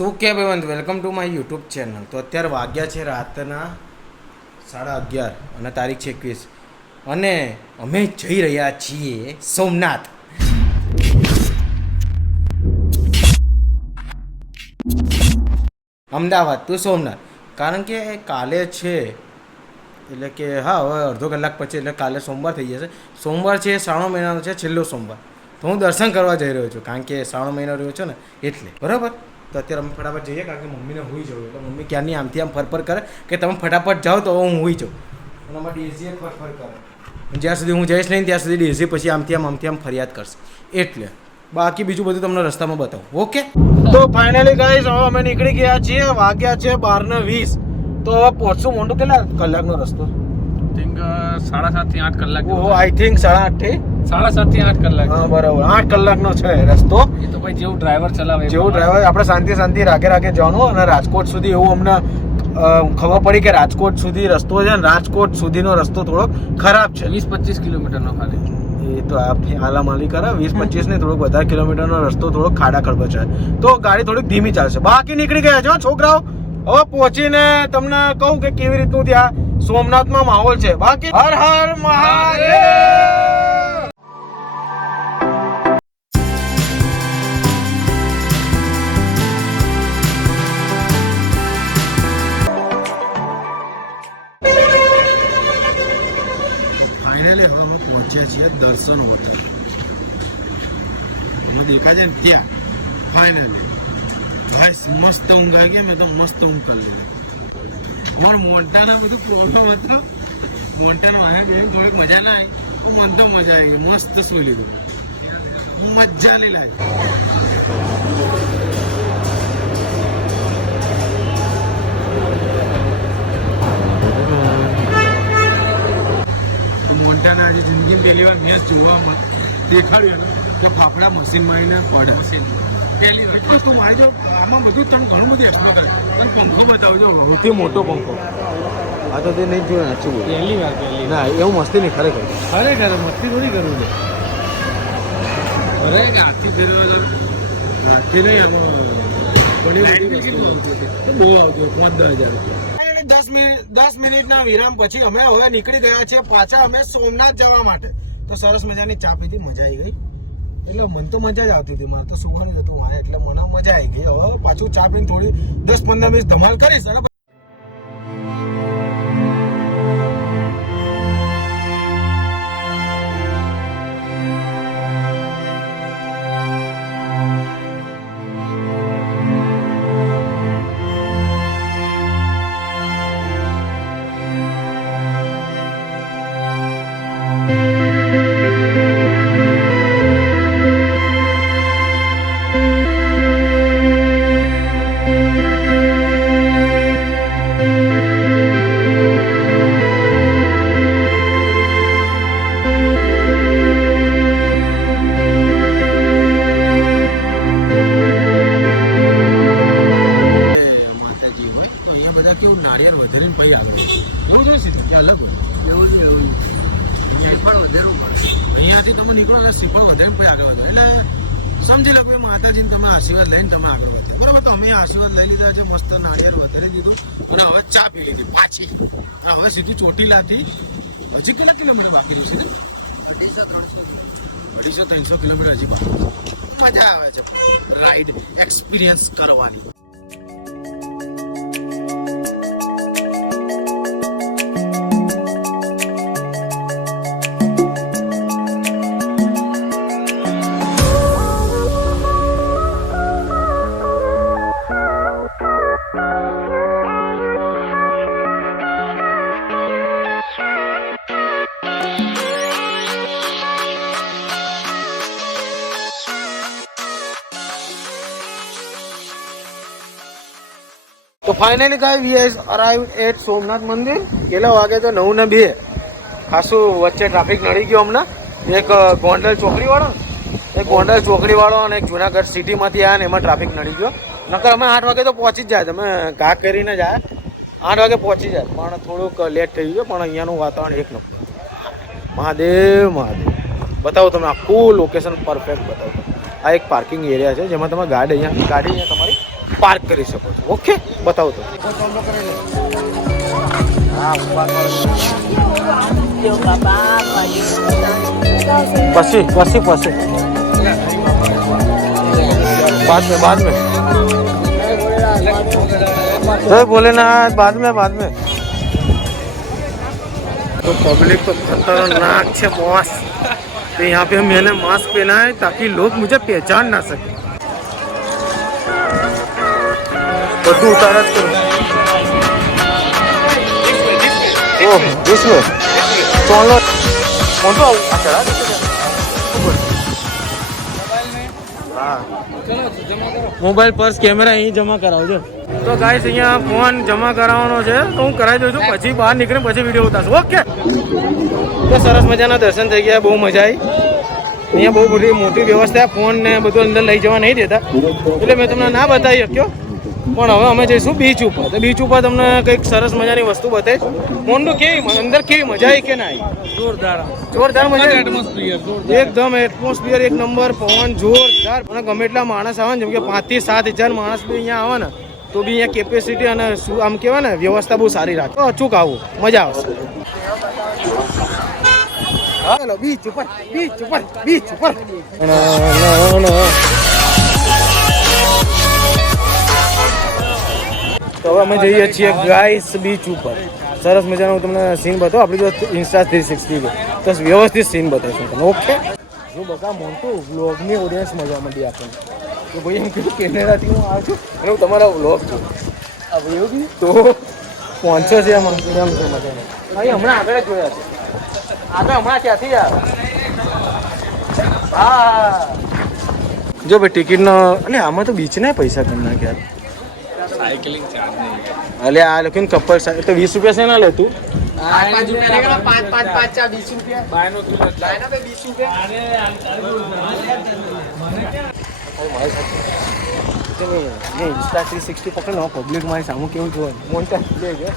શું કે ભાઈ welcome to my YouTube channel. તો અત્યારે વાગ્યા છે રાતના 11:30 અને તારીખ છે 21 અને અમે જઈ રહ્યા છીએ સોમનાથ. અમદાવાદ ટુ સોમનાથ. કારણ કે કાલે છે એટલે કે હા હવે અડધો કલાક પછી એટલે કાલે સોમવાર થઈ જશે. સોમવાર છે શ્રાવણ મહિનાનો છે છેલ્લો સોમવાર. તો હું દર્શન કરવા જઈ રહ્યો છું કારણ કે શ્રાવણ મહિનો રહ્યો છે ને એટલે બરાબર. તો અત્યારે અમે ફટાફટ જઈએ કારણ કે મમ્મીને હોઈ જવું એટલે મમ્મી ક્યારની આમથી આમ ફરફર કરે કે તમે ફટાફટ જાઓ તો હું હોઈ જાઉં અને અમારા ડેઝીએ ફરફર કરે. જ્યાં સુધી હું જઈશ નહીં ત્યાં સુધી ડેઝી પછી આમથી આમ ફરિયાદ કરશે. એટલે બાકી બીજું બધું તમને રસ્તામાં બતાવું. ઓકે. તો ફાઇનલી ગાઈસ હવે અમે નીકળી ગયા છીએ. વાગ્યા છે 12:20. તો હવે પહોંચશું મોટું કેટલા કલાકનો રસ્તો? થિંક 7.5 થી 8 કલાક. ઓહો આઈ થિંક 7.5 થી 8 કલાક. હા બરાબર 8 કલાકનો છે રસ્તો. એ તો ભાઈ જેવું ડ્રાઈવર ચલાવે જેવું ડ્રાઈવર આપણે શાંતિ રાગે જવાનું. અને રાજકોટ સુધી એવું અમને ખબર પડી કે રાજકોટ સુધી રસ્તો છે ને રાજકોટ સુધીનો રસ્તો થોડોક ખરાબ છે. 20-25 કિલોમીટરનો ખાલી. એ તો આલામાલી કરે 20-25 ને થોડોક વધારે કિલોમીટરનો રસ્તો થોડોક ખાડા ખડબડ છે તો ગાડી થોડીક ધીમી ચાલશે. બાકી નીકળી ગયા છો છોકરાઓ. હવે પહોંચીને તમને કહું કે કેવી રીતનું ત્યાં સોમનાથમાં માહોલ છે. બાકી હર હર મહાદેવ. ફાઇનલી હવે અમે પહોંચ્યા છીએ દર્શન હોટલ. અમે દેખાય છે ને ત્યાં ફાઇનલી ભાઈ મસ્ત ઊંઘ આવી ગઈ. મેં તો મસ્ત ઊંઘ કરી લીધી. મારો મોન્ટાના બધું પ્રોબ્લેમ હતો. મોન્ટાના વાયા બે થોડીક મજા ના આવી. મને તો મજા આવી ગઈ. મસ્ત સુઈ લીધું. મજા નહીં લાગી. મોન્ટાના આજે જિંદગીની પહેલી વાર મેચ જોવામાં દેખાડ્યું કે ફાફડા મશીનમાં આવીને પડે. મશીન પહેલી વાર તો મારી જો આમાં બધું તમે ઘણું બધું એક્સપ્લોર કરે. તમે પંખો બતાવજો સૌથી મોટો પંખો. આ તો તે નહીં જોયું સાચું બોલ. પહેલી વાર ના એવું મસ્તી નહીં ખરેખર મસ્તી થોડી કરવું છે. અરે હાથથી ફેરવા હાથથી નહીં બહુ આવતું 5-10 હજાર. 10 મિનિટના વિરામ પછી અમે હવે નીકળી ગયા છીએ પાછા અમે સોમનાથ જવા માટે. તો સરસ મજાની ચા પીધી મજા આવી ગઈ. એટલે મને તો મજા જ આવતી હતી. મારે તો સુવાનું જ હતું મારે એટલે મને મજા આવી ગઈ. હવે પાછું ચા પીને થોડી 10-15 મિનિટ ધમાલ કરીશ. અહીંયાથી તમે નીકળો એટલે શ્રીફળ વધારે પછી આગળ વધો. એટલે સમજી લો કે માતાજીને તમે આશીર્વાદ લઈને તમે આગળ વધો. બરાબર. તો અમે આશીર્વાદ લઈ લીધા છે. મસ્ત નાળિયેર વધારી દીધું અને હવે ચા પી લીધી પાછી. હવે સીધું ચોટીલાથી હજી કેટલા કિલોમીટર બાકી રહ્યું છે? 250-300 કિલોમીટર હજી. મજા આવે છે રાઈડ એક્સપિરિયન્સ કરવાની. તો finally guys we has arrived at Somnath મંદિર. કેટલા વાગે તો 9:02. ખાસું વચ્ચે ટ્રાફિક નડી ગયો હમણાં. એક ગોંડલ ચોકડીવાળો અને એક જુનાગઢ સિટીમાંથી આવ્યા ને એમાં ટ્રાફિક નડી ગયો. નકર અમે 8 વાગે તો પહોંચી જ જાય. તમે ઘા કરીને જાય 8 વાગે પહોંચી જાય. પણ થોડુંક લેટ થઈ ગયું. પણ અહીંયાનું વાતાવરણ એક નંબર. મહાદેવ બતાવો તમે આખું લોકેશન પરફેક્ટ બતાવો. આ એક પાર્કિંગ એરિયા છે જેમાં તમે ગાડી અહીંયા તમારી પાર્ક કરી શકો છો. ઓકે, બતાવો તો. પછી बाद में जय भोलेनाथ. बाद में तो पब्लिक तो खतरनाक है बॉस. तो यहाँ पे मैंने मास्क पहना है ताकि लोग मुझे पहचान ना सके. બધું ઉતારા જ કરું. ઓહ, इसमें ચોલો મોટો આ ચડા દે. મોબાઈલ પર્સ કેમેરા અહીં જમા કરાવજો. તો ગાઈસ અહીંયા ફોન જમા કરાવવાનો છે તો હું કરાવી દઉં છું, પછી બહાર નીકળીને પછી વિડીયો ઉતારશું. ઓકે. તો સરસ મજાના દર્શન થઈ ગયા, બહુ મજા આવી. અહીંયા બહુ બધી મોટી વ્યવસ્થા, ફોન ને બધું અંદર લઈ જવા નહીં દેતા એટલે મેં તમને ના બતાવી શક્યો. પણ હવે અમે જઈશું બીચ ઉપર. તો બીચ ઉપર તમને કંઈક સરસ મજાની વસ્તુ બતાવીશ. મોન્ડો કેવી અંદર કેવી મજા આવી કે ના આવી? જોરદાર મજા આવી. એકદમ એટમોસ્ફિયર એક નંબર, પવન જોરદાર. અને ગમે એટલા માણસ આવે ને, જેમ કે 5 થી 7 હજાર માણસ બી અહીંયા આવે ને તો બી અહીંયા કેપેસિટી અને આમ કહેવાય ને વ્યવસ્થા બહુ સારી રાખે. તો અચૂક આવું, મજા આવશે. ચાલો બીચ ઉપર. તો હવે અમે જઈએ છીએ ગાઈસ બીચ ઉપર. સરસ મજાનો હું તમને સીન બતાવું. આપણી જો ઇન્સ્ટા 360 છે તો વ્યવસ્થિત સીન બતાવીશું તમને. ઓકે. જો બધા મોટું વ્લોગની ઓડિયન્સ મજા મળી આપણને. તો ભાઈ એમ કીધું કેનેડાથી હું આવ્યો છું અને હું તમારા વ્લોગ છું. આ ભાઈઓ બી તો પહોંચે છે એમ છે મજામાં. અહીં હમણાં આગળ જ જોયા છે. આગળ હમણાં ક્યાંથી યાર? હા જો ભાઈ ટિકિટનો. અને આમાં તો બીચના પૈસા કરી નાખ્યા. साइकिलिंग चार्ज नहीं अरे आ लेकिन कपल तो 20 रुपया से ना ले तू. 5 रुपया 20 रुपया. बायनो पे 20 रुपया. नहीं इंस्टा 360 पकड़ ना पब्लिक मारी सामू केવું જોવે મોન્ટા લે ગયા.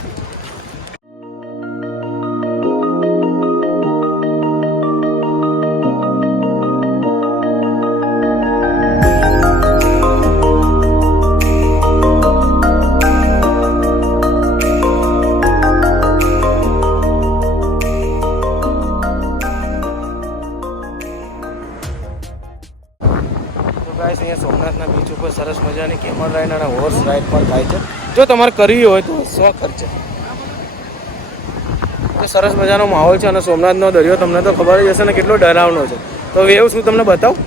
અહીંયા સોમનાથના બીચ ઉપર સરસ મજાની કેમલ રાઈડ અને હોર્સ રાઈડ પણ થાય છે. જો તમારે કરવી હોય તો ખર્ચે. તો સરસ મજાનો માહોલ છે અને સોમનાથનો દરિયો તમને તો ખબર જ હશે ને કેટલો ડરાવનો છે. તો વેવ શું તમને બતાવું,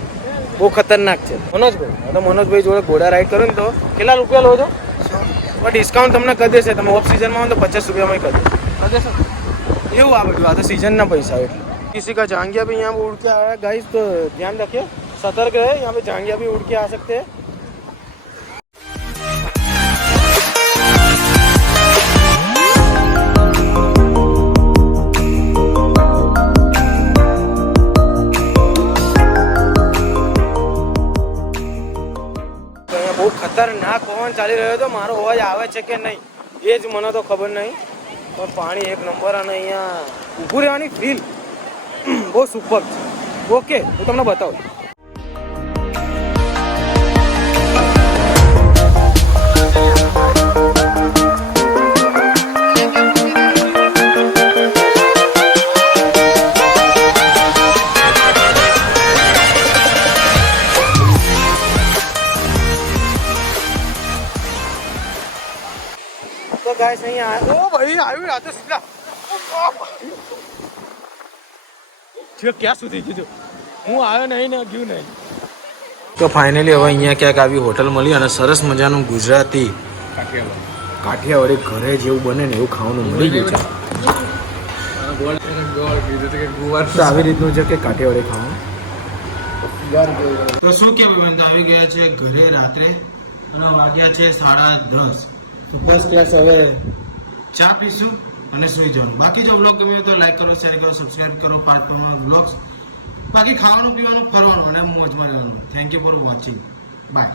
બહુ ખતરનાક છે. મનોજભાઈ તો મનોજભાઈ જોડે ઘોડા રાઈડ કરો ને તો કેટલા રૂપિયા લો છો? પણ ડિસ્કાઉન્ટ તમને કરી દેશે. તમે ઓફ સિઝનમાં આવો તો 50 रुपया કરી દેશે. એવું આ બધું, આ તો સિઝનના પૈસા. એટલે किसी का जांगिया भी यहाँ पे उड़ के आ रहा है गाइस, तो ध्यान रखिए, सतर्क रहे. यहाँ पे जांगिया भी उड़ के आ सकते हैं. બહુ ખતરનાક પવન ચાલી રહ્યો હતો. મારો અવાજ આવે છે કે નહીં એ જ મને તો ખબર નહીં, પણ પાણી એક નંબર અને અહીંયા ઊભું રહેવાની ફીલ બહુ સુપર છે. ઓકે, હું તમને બતાવું. તો ગાઈસ અહીંયા ઓ ભાઈ આવ્યું આ તો સીધા જો ક્યાં સુધી કીધું હું આવ્યો નહીં ને ગયું નહીં. તો ફાઇનલી હવે અહીંયા ક્યાંક આવી હોટલ મળી અને સરસ મજાનું ગુજરાતી કાઠિયાવાડી ઘરે જેવું બને ને એવું ખાવાનું મળી ગયું છે. તો આવી રીતનું છે કે કાઠિયાવાડી ખાવાનું. તો શું કહેવાય, આવી ગયા છે ઘરે રાત્રે અને વાગ્યા છે 10:30. તો ફર્સ્ટ ક્લાસ હવે ચા પીશું અને સુઈ જવાનું. બાકી જો બ્લોગ ગમ્યો તો લાઈક કરો, શેર કરો, સબસ્ક્રાઈબ કરો. 5 બ્લોગ્સ બાકી ખાવાનું પીવાનું ફરવાનું અને મોજમાં રહેવાનું. Thank you for watching. By.